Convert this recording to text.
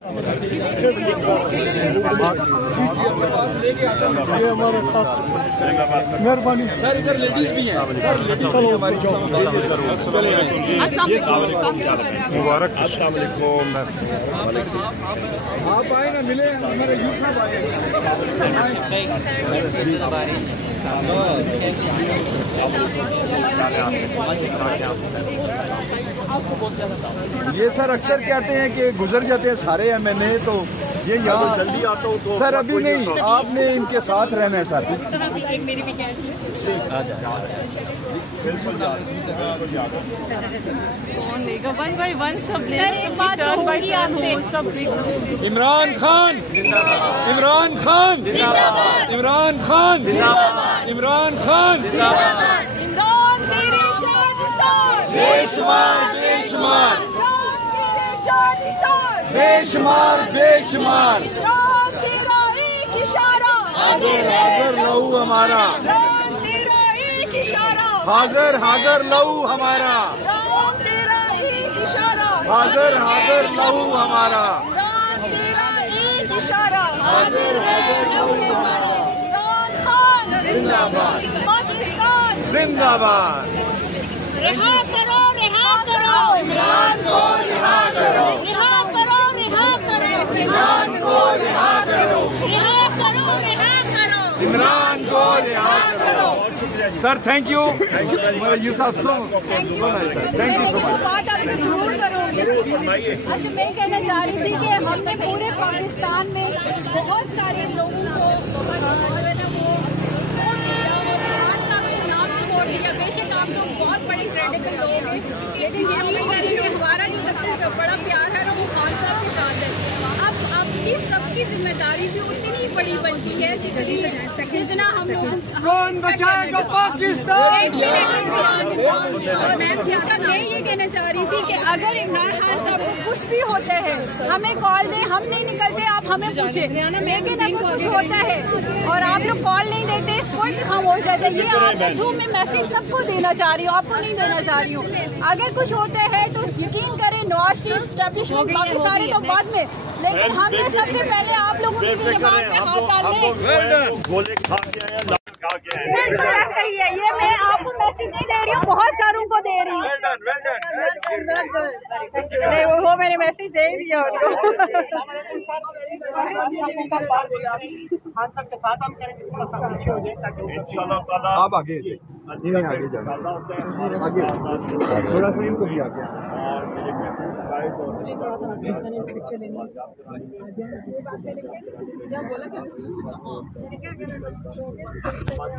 ये हमारे साथ मेहरबानी सर, इधर लेडीज भी हैं सर, चलो हमारी मुबारक। अस्सलाम वालेकुम। आप आए ना, मिले हमारे यूथ साहब आए। ये सर अक्सर कहते हैं कि गुजर जाते हैं सारे MNA, तो ये यहाँ जल्दी आता हूँ तो सर अभी नहीं, आपने इनके साथ रहना है सर। वन बाय वन सब इमरान खान, इमरान खान, इमरान खान, इमरान खान, बेशुमार बेशुमार बेशुमार बेशुमार हाजिर लहू हमारा, हाजिर हाजिर लहू हमारा, हाजिर हाजिर लहू हमारा, जिंदाबाद जिंदाबाद। रिहा करो इमरान को, रिहा करो, रिहा करो, रिहा करो इमरान को, रिहा करो, रिहा करो, रिहा करो इमरान को, रिहा करो। Sir thank you, you so much, thank you so much. बात आपसे जरूर करूँगी। अच्छा, मैं कहना चाह रही थी कि हमने पूरे पाकिस्तान में बहुत सारे लोगों को बेशक आप लोग बहुत बड़े क्रेडिबल लोग हैं, लेकिन हमारा जो सबसे बड़ा प्यार है ना वो खान साहब के साथ है। अब अपनी सबकी जिम्मेदारी भी उतनी बड़ी बनती है जितना हम लोग। कौन बचाएगा पाकिस्तान? मैं ये कहना चाह रही थी कि अगर इमरान खान साहब को कुछ भी होता है हमें कॉल दें, हम नहीं निकलते, आप हमें पूछे, लेकिन अगर कुछ होता है और आप लोग कॉल नहीं देते, कोई खामोश रहता है। ये आपके थ्रू में मैसेज सबको देना चाह रही हूँ, आपको नहीं देना चाह रही हूँ। अगर कुछ होता है तो यकीन करें, नवाज शरीफ स्टैब्लिशमेंट बाकी सारे तो बाद में, लेकिन हमने सबसे पहले आप लोगों की जबान में हाथ डालने। बिल्कुल ऐसा ही है, ये मैं आपको मैसेज नहीं दे रही हूँ, बहुत सारों को दे रही हूँ। नहीं, वो मैंने मैसेज दे दिया उनको। आप आगे नहीं आगे जाओ, आगे थोड़ा सा इनको भी आगे। बोला